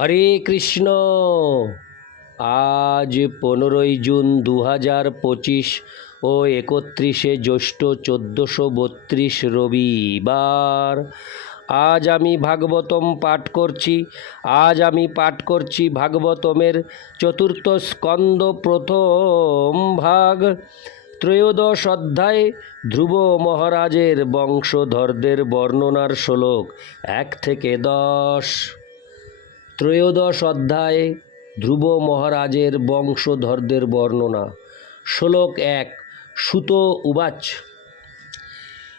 হরে কৃষ্ণ। আজ পনেরোই জুন দু হাজার পঁচিশ ও একত্রিশে জ্যৈষ্ঠ চোদ্দোশো বত্রিশ রবিবার। আজ আমি ভাগবতম পাঠ করছি। আজ আমি পাঠ করছি ভাগবতমের চতুর্থ স্কন্দ প্রথম ভাগ। ত্রয়োদশ অধ্যায় ধ্রুব মহারাজের বংশধরদের বর্ণনার শ্লোক এক থেকে দশ। ত্রয়োদশ অধ্যায়ে ধ্রুব মহারাজের বংশধরদের বর্ণনা। শ্লোক এক, সুত উবাচ।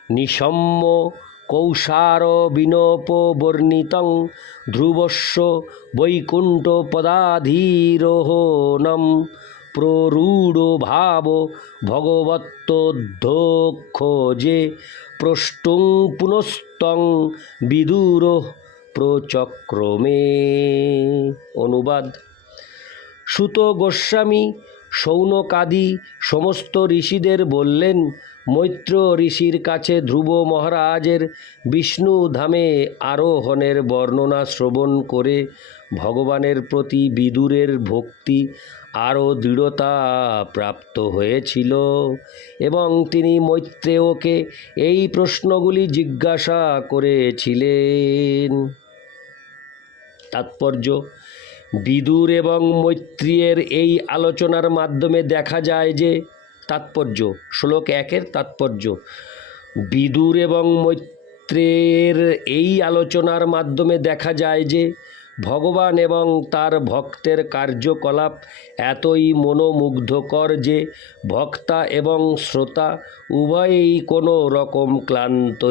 নিশম্য কৌশার বিনোপ বর্ণিতং ধ্রুবস্য বৈকুণ্ঠ পদাধীরোহণম প্ররূঢ় ভাব ভগবত্তোধ্যক্ষ যে প্রষ্টুং পুনস্তং বিদুর প্রচক্রমে। অনুবাদ। সুত গোস্বামী সৌনকাদি সমস্ত ঋষিদের বললেন, মৈত্র ঋষির কাছে ধ্রুব মহারাজের বিষ্ণু ধামে আরোহণের বর্ণনা শ্রবণ করে ভগবানের প্রতি বিদুরের ভক্তি আরও দৃঢ়তা প্রাপ্ত হয়েছিল এবং তিনি মৈত্রেয়কে এই প্রশ্নগুলি জিজ্ঞাসা করেছিলেন। তাৎপর্য। বিদুর এবং মৈত্রীয়ের এই আলোচনার মাধ্যমে দেখা যায় যে, তাৎপর্য, শ্লোক একের তাৎপর্য। বিদুর এবং মৈত্রের এই আলোচনার মাধ্যমে দেখা যায় যে, ভগবান এবং তার ভক্তের কার্যকলাপ এতই মনোমুগ্ধকর যে, ভক্তা এবং শ্রোতা উভয়েই কোনো রকম ক্লান্ত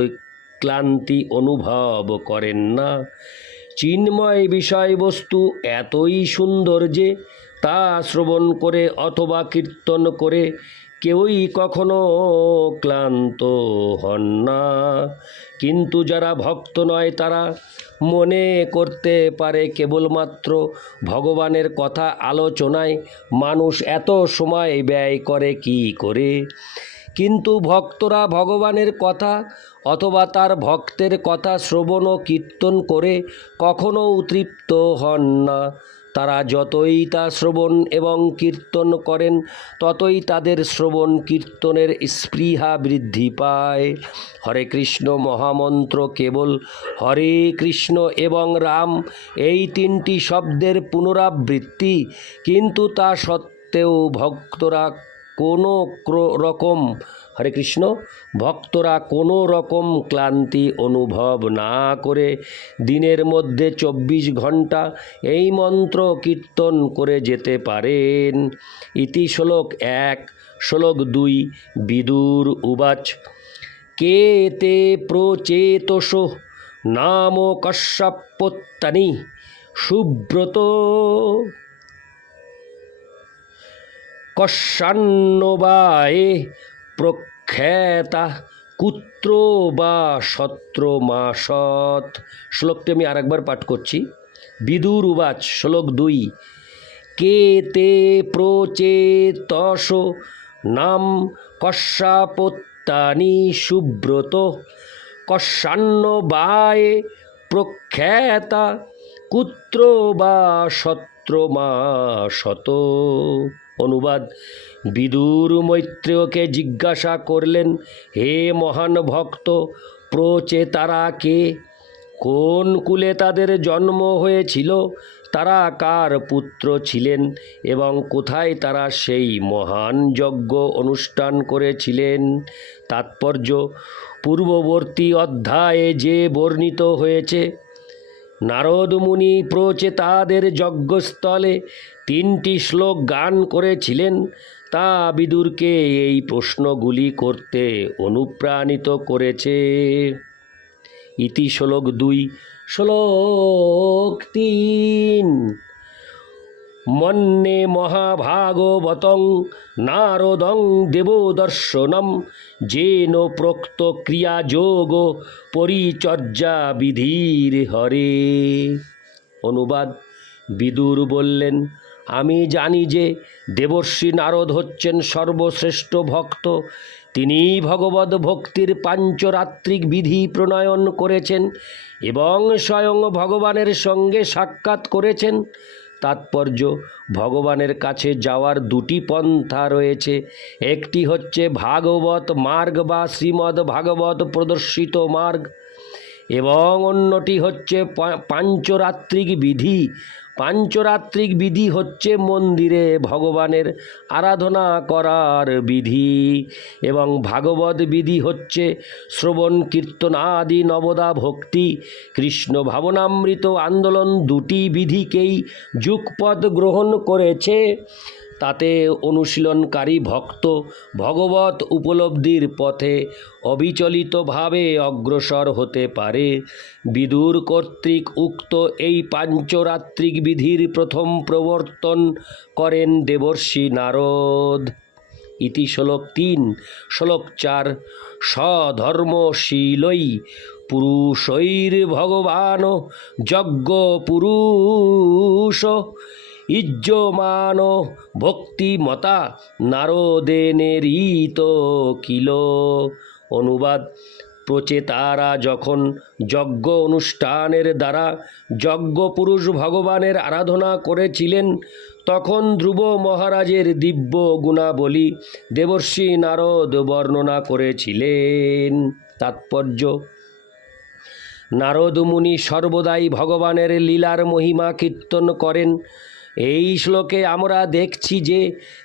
ক্লান্তি অনুভব করেন না। চিন্ময় বিষয়বস্তু এতই সুন্দর যে তা শ্রবণ করে অথবা কীর্তন করে কেউই কখনো ক্লান্ত হন না। কিন্তু যারা ভক্ত নয় তারা মনে করতে পারে কেবলমাত্র ভগবানের কথা আলোচনায় মানুষ এত সময় ব্যয় করে কি করে। কিন্তু ভক্তরা ভগবানের কথা অথবা তার ভক্তের কথা শ্রবণ ও কীর্তন করে কখনো উতৃপ্ত হন না। তারা যতই তা শ্রবণ এবং কীর্তন করেন, ততই তাদের শ্রবণ কীর্তনের স্পৃহা বৃদ্ধি পায়। হরে কৃষ্ণ মহামন্ত্র কেবল হরে কৃষ্ণ এবং রাম এই তিনটি শব্দের পুনরাবৃত্তি, কিন্তু তা সত্ত্বেও ভক্তরা কোনো রকম, হরে কৃষ্ণ, ভক্তরা কোনো রকম ক্লান্তি অনুভব না করে দিনের মধ্যে চব্বিশ ঘণ্টা এই মন্ত্র কীর্তন করে যেতে পারেন। ইতি শ্লোক এক, শ্লোক দুই, বিদুর উবাচ। কে তে প্রচেতস নাম কশ্যপত্তানি, সুব্রত কষান্নবায়ে প্রখ্যাতা কুত্র বা সত্র মাসৎ শ্লোকটি আমি আরেকবার পাঠ করছি। বিদুর উবাচ, শ্লোক দুই। কে তে প্রচেতস নাম কশ্যপত্তানি সুব্রত। কষান্নবায়ে প্রখ্যাতা কুত্র বা সত্র শত অনুবাদ। বিদুর মৈত্রেয়কে জিজ্ঞাসা করলেন, হে মহান ভক্ত, প্রচেতারা কে? কোন কুলে তাদের জন্ম হয়েছিল? তারা কার পুত্র ছিলেন এবং কোথায় তারা সেই মহান যজ্ঞ অনুষ্ঠান করেছিলেন? তাৎপর্য, পূর্ববর্তী অধ্যায়ে যে বর্ণিত হয়েছে, নারদ মুনি প্রচেতাদের যজ্ঞস্থলে তিনটি শ্লোক গান করেছিলেন তা বিদুরকে এই প্রশ্নগুলি করতে অনুপ্রাণিত করেছে। ইতি শ্লোক দুই, শ্লোক তিন। মন্যে মহাভাগবতং নারদং দেবদর্শনম যেন প্রোক্ত ক্রিয়াযোগ পরিচর্যা বিধির হরে। অনুবাদ বিদুর বললেন আমি জানি যে দেবর্ষী নারদ হচ্ছেন সর্বশ্রেষ্ঠ ভক্ত। তিনি ভগবত ভক্তির পাঞ্চরাত্রিক বিধি প্রণয়ন করেছেন এবং স্বয়ং ভগবানের সঙ্গে সাক্ষাৎ করেছেন। তাৎপর্য, ভগবানের কাছে যাওয়ার দুটি পন্থা রয়েছে। একটি হচ্ছে ভাগবত মার্গ বা শ্রীমদ্ ভাগবত প্রদর্শিত মার্গ এবং অন্যটি হচ্ছে পাঞ্চরাত্রিক বিধি পাঞ্চরাত্রিক বিধি হচ্ছে মন্দিরে ভগবানের আরাধনা করার বিধি এবং ভাগবত বিধি হচ্ছে শ্রবণ, কীর্তন আদি নবদা ভক্তি। কৃষ্ণ ভাবনামৃত আন্দোলন দুটি বিধিকেই যুগপদ গ্রহণ করেছে। তাতে অনুশীলনকারী ভক্ত ভগবত উপলব্ধির পথে অবিচলিতভাবে অগ্রসর হতে পারে। বিদুর কর্তৃক উক্ত এই পাঞ্চরাত্রিক বিধির প্রথম প্রবর্তন করেন দেবর্ষি নারদ। ইতি শ্লোক তিন, শ্লোক চার, স্বধর্মশীলই পুরুষৈর ভগবান যজ্ঞ পুরুষ ইজ্জমান ভক্তিমতা নারদেনেরিত কিল। অনুবাদ, প্রচেতারা যখন যজ্ঞ অনুষ্ঠানের দ্বারা যজ্ঞ পুরুষ ভগবানের আরাধনা করেছিলেন, তখন ধ্রুব মহারাজের দিব্য গুণাবলী দেবর্ষি নারদ বর্ণনা করেছিলেন। তাৎপর্য, নারদ মুনি সর্বদাই ভগবানের লীলার মহিমা কীর্তন করেন। এই শ্লোকে আমরা দেখছি যে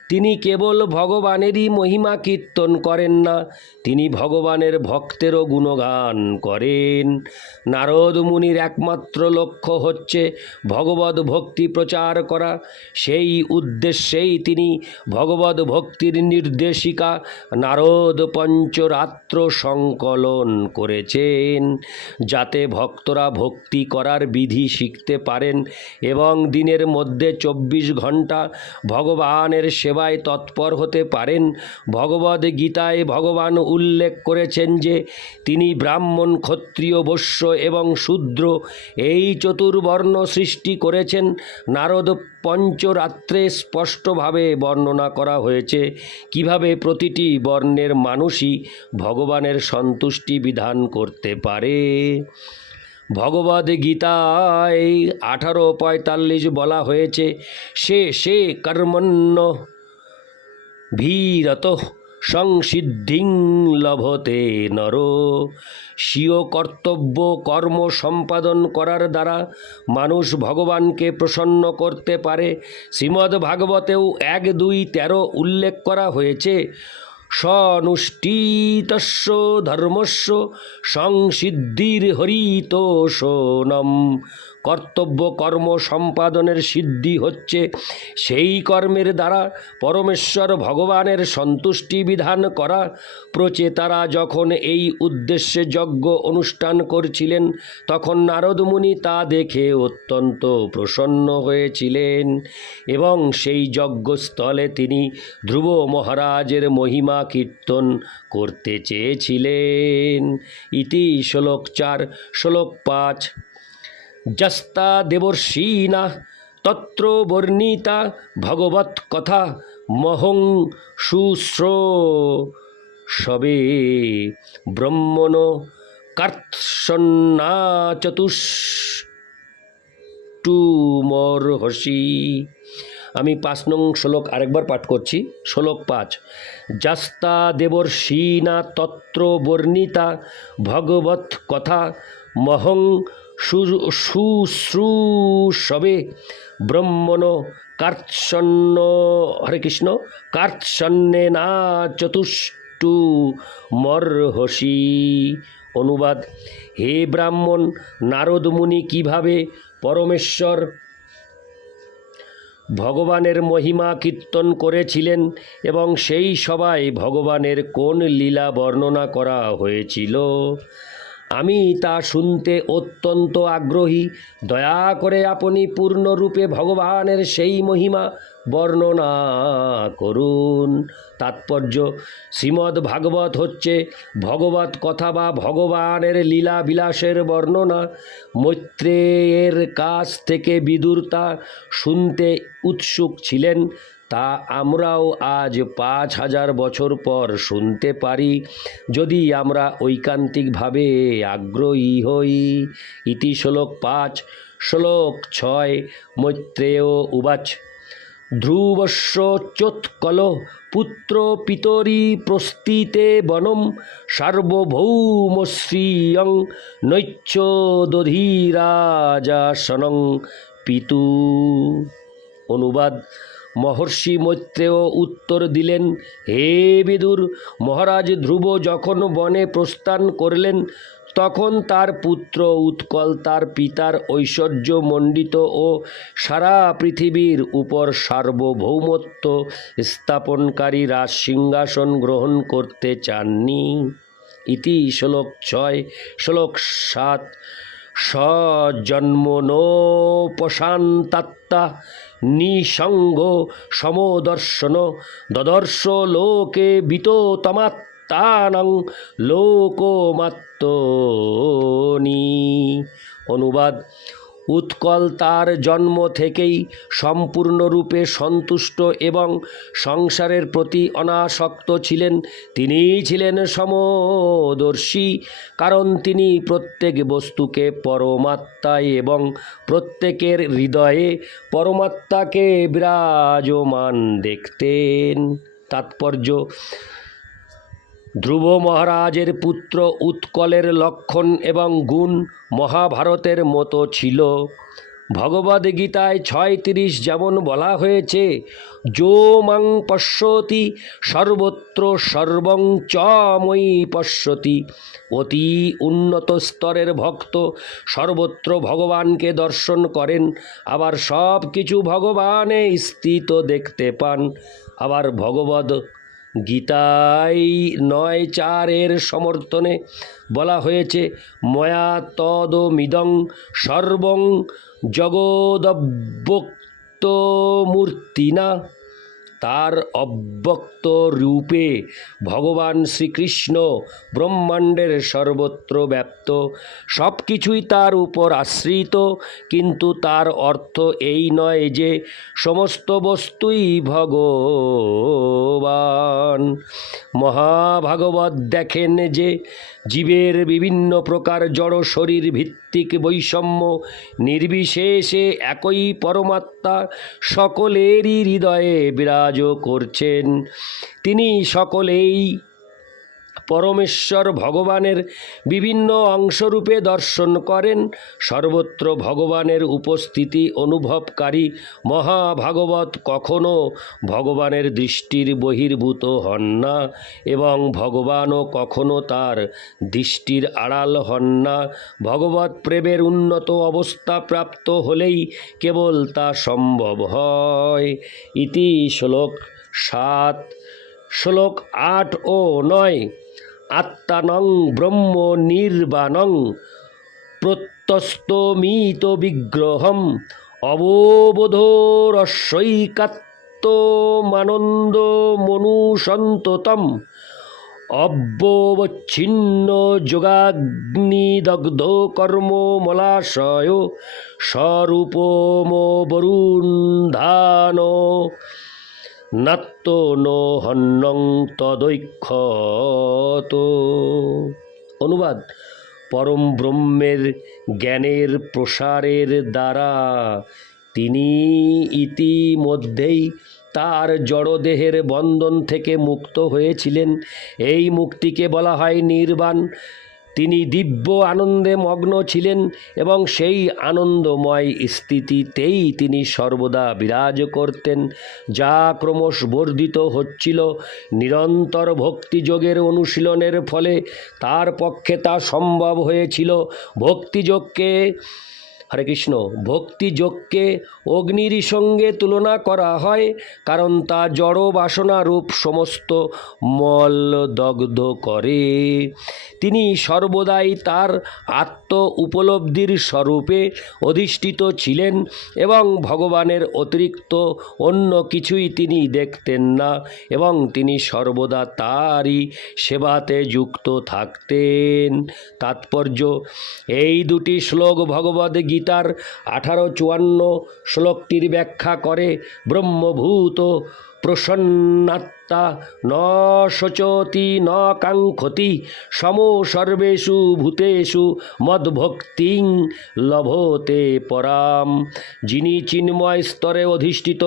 তিনি কেবল ভগবানেরই মহিমা কীর্তন করেন না, তিনি ভগবানের ভক্তেরও গুণগান করেন। নারদ মুনির একমাত্র লক্ষ্য হচ্ছে ভগবত ভক্তি প্রচার করা, সেই উদ্দেশ্যেই তিনি ভগবত ভক্তির নির্দেশিকা নারদ পঞ্চরাত্র সংকলন করেছেন। যাতে ভক্তরা ভক্তি করার বিধি শিখতে পারেন এবং দিনের মধ্যে চব্বিশ ঘণ্টা ভগবানের সেবায় তৎপর হতে পারেন। ভগবদ গীতায় ভগবান উল্লেখ করেছেন যে, তিনি ব্রাহ্মণ, ক্ষত্রিয়, বৈশ্য এবং শূদ্র এই চতুর্বর্ণ সৃষ্টি করেছেন। নারদ পঞ্চরাত্রে স্পষ্টভাবে বর্ণনা করা হয়েছে, কীভাবে প্রতিটি বর্ণের মানুষই ভগবানের সন্তুষ্টি বিধান করতে পারে। ভগবদ গীতায় আঠারো পঁয়তাল্লিশ বলা হয়েছে, সে সে কর্মণ্য ভীরত সংসিদ্ধিং লভতে নর। স্বীয় কর্তব্য কর্ম সম্পাদন করার দ্বারা মানুষ ভগবানকে প্রসন্ন করতে পারে। শ্রীমদ্ ভাগবতেও এক, দুই, তেরো উল্লেখ করা হয়েছে, সনুষ্ঠিতস্য ধর্মস্য সংসিদ্ধির হরিত সোনম কর্তব্য, কর্ম, সম্পাদনের সিদ্ধি হচ্ছে সেই কর্মের দ্বারা। পরমেশ্বর ভগবানের সন্তুষ্টি বিধান করা। প্রচেতারা যখন এই উদ্দেশ্যে যজ্ঞ অনুষ্ঠান করছিলেন, তখন নারদমুনি তা দেখে অত্যন্ত প্রসন্ন হয়েছিলেন এবং সেই যজ্ঞস্থলে তিনি ধ্রুব মহারাজের মহিমা কীর্তন করতে চেয়েছিলেন। ইতি শ্লোক চার, শ্লোক পাঁচ। যস্তা দেবর্ষীনা তত্র বর্ণিতা ভগবত কথা মহং শুশ্রো সবে ব্রহ্মণ কার্ৎসন্না চতুষ্টুমর্হসি আমি পাঁচ নং শ্লোক আরেকবার পাঠ করছি। শ্লোক পাঁচ যাস্তা দেবর্ষীনা তত্র বর্ণিতা ভগবত কথা মহং শুশ্রূষবে ব্রহ্মণ কার্ৎসন্ন হরে কৃষ্ণ কার্ৎসন্নে না চতুষ্টু মর্হসি। অনুবাদ, হে ব্রাহ্মণ, নারদ মুনি কীভাবে পরমেশ্বর ভগবানের মহিমা কীর্তন করেছিলেন এবং সেই সভায় ভগবানের কোন লীলা বর্ণনা করা হয়েছিল? আমি তা শুনতে অত্যন্ত আগ্রহী। দয়া করে আপনি পূর্ণরূপে ভগবানের সেই মহিমা বর্ণনা করুন। তাৎপর্য, শ্রীমদ্ ভাগবত হচ্ছে ভগবত কথা বা ভগবানের লীলা বিলাসের বর্ণনা। মৈত্রেয়ের কাছ থেকে বিদুর তা শুনতে উৎসুক ছিলেন। তা আমরাও আজ পাঁচ হাজার বছর পর শুনতে পারি, যদি আমরা ঐকান্তিকভাবে আগ্রহী হই। ইতি শ্লোক পাঁচ, শ্লোক ছয়, মৈত্রেয় উবাচ। ধ্রুবস্য চোৎকল পুত্র পিতরি প্রস্তিতে বনম, সার্বভৌমশ্রিয়ং নৈচ্ছ দধিরাজাসনং পিতু। অনুবাদ মহর্ষি মৈত্রেয় উত্তর দিলেন, হে বিদুর, মহারাজ ধ্রুব যখন বনে প্রস্থান করলেন, তখন তার পুত্র উৎকল তার পিতার ঐশ্বর্য মণ্ডিত ও সারা পৃথিবীর উপর সার্বভৌমত্ব স্থাপনকারী রাজ সিংহাসন গ্রহণ করতে চাননি। ইতি শ্লোক ছয়, শ্লোক সাত সজন্মনোপশান্তাত্মা নিসঙ্গ সমদর্শন। দদর্শ লোকে বিততমাত্মানং লোকমাত্মনি অনুবাদ উৎকল তার জন্ম থেকেই সম্পূর্ণরূপে সন্তুষ্ট এবং সংসারের প্রতি অনাসক্ত ছিলেন। তিনিই ছিলেন সমদর্শী, কারণ তিনি প্রত্যেক বস্তুকে পরমাত্মায় এবং প্রত্যেকের হৃদয়ে পরমাত্মাকে বিরাজমান দেখতেন। তাৎপর্য ধ্রুব মহারাজের পুত্র উৎকলের লক্ষণ এবং গুণ মহাভারতের মতো ছিল। ভগবদ্গীতায় ছয় তিরিশ যেমন বলা হয়েছে, যো মাং পশ্যতি, সর্বত্র সর্বং চ ময়ি পশ্যতি। অতি উন্নত স্তরের ভক্ত সর্বত্র ভগবানকে দর্শন করেন, আবার সব কিছু ভগবানে স্থিত দেখতে পান। আবার ভগবদ গীতায় নয় চারের সমর্থনে বলা হয়েছে ময়া তদমিদং সর্বং জগদব্যক্ত মূর্তিনা তার অব্যক্ত রূপে ভগবান শ্রীকৃষ্ণ ব্রহ্মাণ্ডের সর্বত্র ব্যাপ্ত। সব কিছুই তার উপর আশ্রিত, কিন্তু তার অর্থ এই নয় যে সমস্ত বস্তুই ভগবান। মহাভাগবত দেখেন যে জীবের বিভিন্ন প্রকার জড় শরীর ভিত্তিক বৈষম্য নির্বিশেষে একই পরমাত্মা সকলেরই হৃদয়ে বিরাজ করছেন। তিনি সকলেই পরমেশ্বর ভগবানের বিভিন্ন অংশরূপে দর্শন করেন, সর্বত্র ভগবানের উপস্থিতি অনুভবকারী মহাভাগবত কখনো ভগবানের দৃষ্টির বহির্ভূত হন না এবং ভগবানও কখনো তার দৃষ্টির আড়াল হন না। ভগবত প্রেমের উন্নত অবস্থা প্রাপ্ত হলেই কেবল তা সম্ভব হয়। ইতি শ্লোক সাত, শ্লোক আট ও নয় আত্মানং ব্রহ্ম নির্বাণং প্রত্যস্তমিত বিগ্রহম অববোধরস্যৈকাত্মানন্দ মনুসন্ততম অব্যবচ্ছিন্ন যোগাগ্নিদগ্ধ কর্ম মলাশয় স্বরূপমো বরুন্ধান নাত্ত নো হন্নং তদৈক্ষত। অনুবাদ, পরম ব্রহ্মের জ্ঞানের প্রসারের দ্বারা তিনি ইতিমধ্যেই তার জড়দেহের বন্ধন থেকে মুক্ত হয়েছিলেন। এই মুক্তিকে বলা হয় নির্বাণ। তিনি দিব্য আনন্দে মগ্ন ছিলেন এবং সেই আনন্দময় স্থিতিতেই তিনি সর্বদা বিরাজ করতেন, যা ক্রমশ বর্ধিত হচ্ছিল। নিরন্তর ভক্তিযোগের অনুশীলনের ফলে তার পক্ষে তা সম্ভব হয়েছিল। ভক্তিযোগকে, হরে কৃষ্ণ, ভক্তিযোগকে অগ্নির সঙ্গে তুলনা করা হয়, কারণ তা জড় বাসনা রূপ সমস্ত মল দগ্ধ করে। তিনি সর্বদাই তার আত্ম উপলব্ধির স্বরূপে অধিষ্ঠিত ছিলেন এবং ভগবানের অতিরিক্ত অন্য কিছুই তিনি দেখতেন না এবং তিনি সর্বদা তারই সেবাতে যুক্ত থাকতেন। তাৎপর্য, এই দুটি শ্লোক ভগবদ গীতার আঠারো চুয়ান্ন শ্লোকটির ব্যাখ্যা করে ব্রহ্মভূত প্রসন্নাত্মা। ন শোচতি ন কাঙ্ক্ষতি সম সর্বেষু ভূতেষু মদ্ভক্তিং লভতে পরাম। যিনি চিন্ময় স্তরে অধিষ্ঠিত,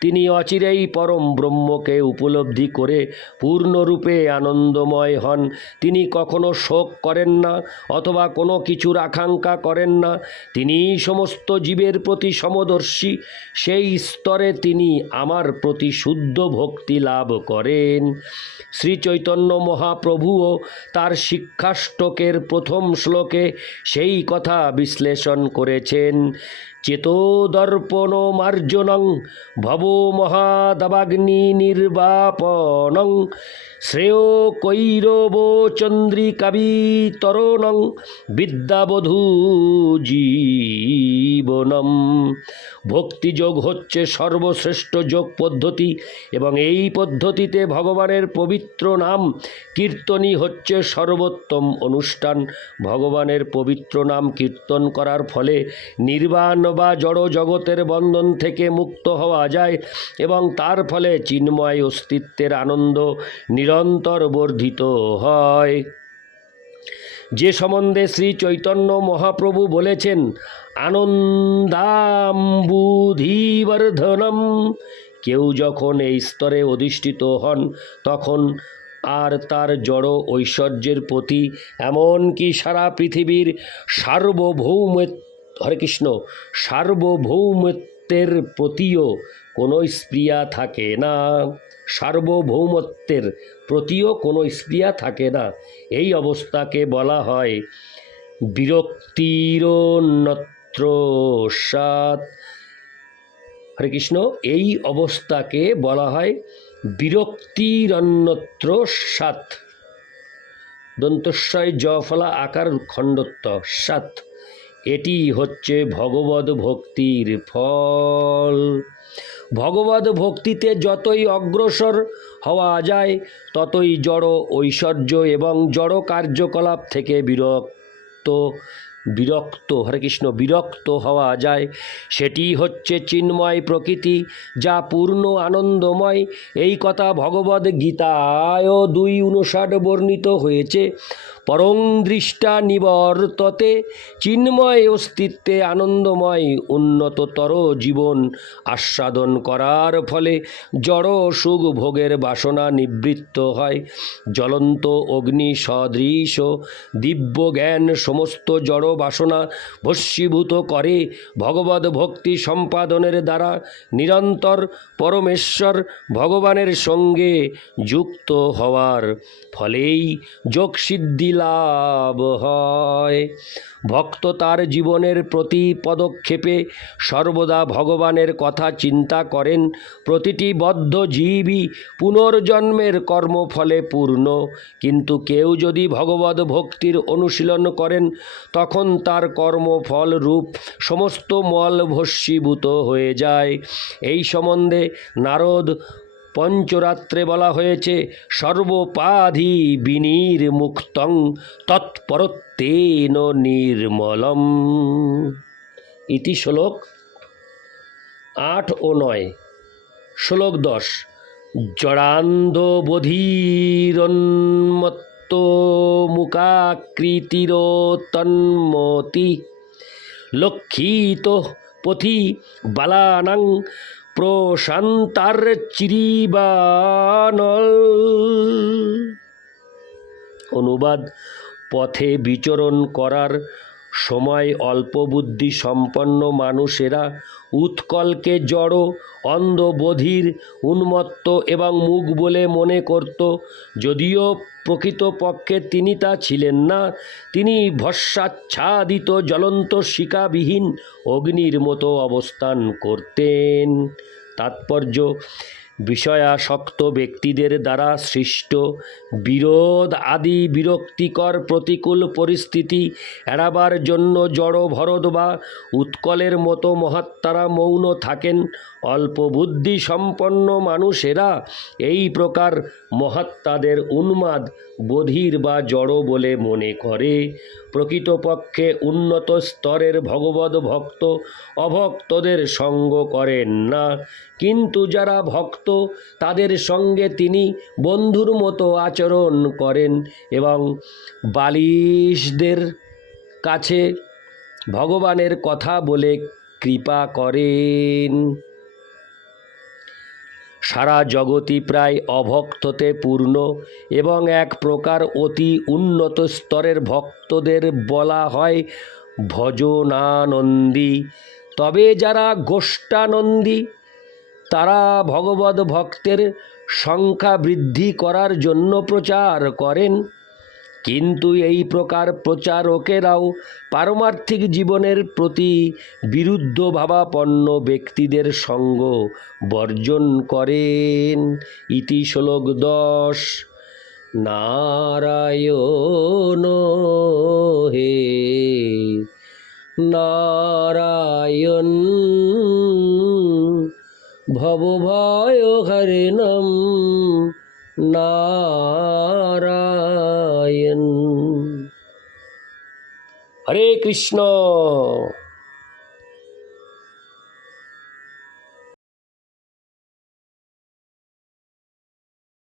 তিনি অচিরেই পরম ব্রহ্মকে উপলব্ধি করে পূর্ণরূপে আনন্দময় হন। তিনি কখনো শোক করেন না, অথবা কোনো কিছুর আকাঙ্ক্ষা করেন না। তিনি সমস্ত জীবের প্রতি সমদর্শী, সেই স্তরে তিনি আমার প্রতি শুদ্ধ ভক্তি লাভ করেন। শ্রী চৈতন্য মহাপ্রভুও তার শিক্ষাষ্টকের প্রথম শ্লোকে সেই কথা বিশ্লেষণ করেছেন। চেতোদর্পণ মার্জনং ভব মহাদবাগ্নি নির্বাপনং শ্রেয় কৈরব চন্দ্রিকাবিতরণং বিদ্যাবধূ জীবনম ভক্তিযোগ হচ্ছে সর্বশ্রেষ্ঠ যোগ পদ্ধতি এবং এই পদ্ধতিতে ভগবানের পবিত্র নাম কীর্তনই হচ্ছে সর্বোত্তম অনুষ্ঠান ভগবানের পবিত্র নাম কীর্তন করার ফলে নির্বাণ বা জড় জগতের বন্ধন থেকে মুক্ত হওয়া যায় এবং তার ফলে চিন্ময় অস্তিত্বের আনন্দ নিরন্তর বর্ধিত হয়। যে সম্বন্ধে শ্রী চৈতন্য মহাপ্রভু বলেছেন, আনন্দাম্বুধিবর্ধনম। কেউ যখন এই স্তরে অধিষ্ঠিত হন, তখন আর তার জড় ঐশ্বর্যের প্রতি এমনকি সারা পৃথিবীর সার্বভৌম হরে কৃষ্ণ, সার্বভৌমত্বের প্রতিও কোনো স্প্রিয়া থাকে না। সার্বভৌমত্বের প্রতিও কোনো স্প্রিয়া থাকে না। এই অবস্থাকে বলা হয় বিরক্তিরোন্নত্র সাত হরে কৃষ্ণ, এই অবস্থাকে বলা হয় বিরক্তিরন্যত্র সাত দন্তস্বয় জফলা আকার খণ্ডত্ব সাত এটি হচ্ছে ভগবত ভক্তির ফল। ভগবত ভক্তিতে যতই অগ্রসর হওয়া যায়, ততই জড় ঐশ্বর্য এবং জড় কার্যকলাপ থেকে বিরক্ত। বিরক্ত, হরে কৃষ্ণ, বিরক্ত হওয়া যায়। সেটি হচ্ছে চিন্ময় প্রকৃতি, যা পূর্ণ আনন্দময়। এই কথা ভগবদ গীতায় দুই উনষাট বর্ণিত হয়েছে। পরং দৃষ্টা নিবর্ততে চিন্ময় অস্তিত্বে আনন্দময় উন্নততর জীবন আস্বাদন করার ফলে জড় সুখ ভোগের বাসনা নিবৃত্ত হয়। জ্বলন্ত অগ্নি সদৃশ দিব্য জ্ঞান সমস্ত জড় বাসনা ভস্মীভূত করে ভগবদ ভক্তি সম্পাদনের দ্বারা নিরন্তর পরমেশ্বর ভগবানের সঙ্গে যুক্ত হওয়ার ফলেই যোগসিদ্ধি লাভ হয়। ভক্ত তার জীবনের প্রতি পদক্ষেপে সর্বদা ভগবানের কথা চিন্তা করেন। প্রতিটি বদ্ধ জীবই পুনর্জন্মের কর্মফলে পূর্ণ। কিন্তু কেউ যদি ভগবদ ভক্তির অনুশীলন করেন, তখন তার কর্মফল রূপ সমস্ত মল ভস্মীভূত হয়ে যায়। এই সম্বন্ধে নারদ পঞ্চরাত্রে বলা হয়েছে, সর্বপাধি বিনির মুক্তং তৎপরত্বেন নির্মলম। ইতি শ্লোক আট ও নয়। শ্লোক দশ জড়ান্ধ বধিরন্মত্ত মুখাকৃতির তন্মতি লক্ষিত পথি বালানাং প্রশান্তার চিরিবানল। অনুবাদ পথে বিচরণ করার সময় অল্পবুদ্ধি সম্পন্ন মানুষেরা উৎকলকে জড় অন্ধ বধির উন্মত্ত এবং মুখ বলে মনে করত। যদিও প্রকৃতপক্ষে তিনি তা ছিলেন না, তিনি ভস্মাচ্ছাদিত জ্বলন্ত শিকাবিহীন অগ্নির মতো অবস্থান করতেন। তাৎপর্য বিষয়াসক্ত ব্যক্তিদের দ্বারা সৃষ্ট বিরোধ আদি বিরক্তিকর প্রতিকূল পরিস্থিতি এড়াবার জন্য জড় ভরদ বা উৎকলের মতো মহাত্মারা মৌন থাকেন। অল্প বুদ্ধি সম্পন্ন মানুষেরা এই প্রকার মহাত্মাদের উন্মাদ, বধির বা জড় বলে মনে করে। প্রকৃতপক্ষে উন্নত স্তরের ভগবত ভক্ত, অভক্তদের সঙ্গ করেন না। কিন্তু যারা ভক্ত, তাদের সঙ্গে তিনি বন্ধুর মতো আচরণ করেন এবং বালিশদের কাছে ভগবানের কথা বলে কৃপা করেন। সারা জগৎই প্রায় অভক্ততে পূর্ণ এবং এক প্রকার অতি উন্নত স্তরের ভক্তদের বলা হয় ভজনানন্দী। তবে যারা গোষ্ঠানন্দী তারা ভগবত ভক্তের সংখ্যা বৃদ্ধি করার জন্য প্রচার করেন। কিন্তু এই প্রকার প্রচারকেরাও পারমার্থিক জীবনের প্রতি বিরুদ্ধ ভাবাপন্ন ব্যক্তিদের সঙ্গ বর্জন করেন। ইতি শ্লোক দশ, নারায়ণ হে, নারায়ণ ভবভয় হরিণম নারায়ণ ハレイクリシュナ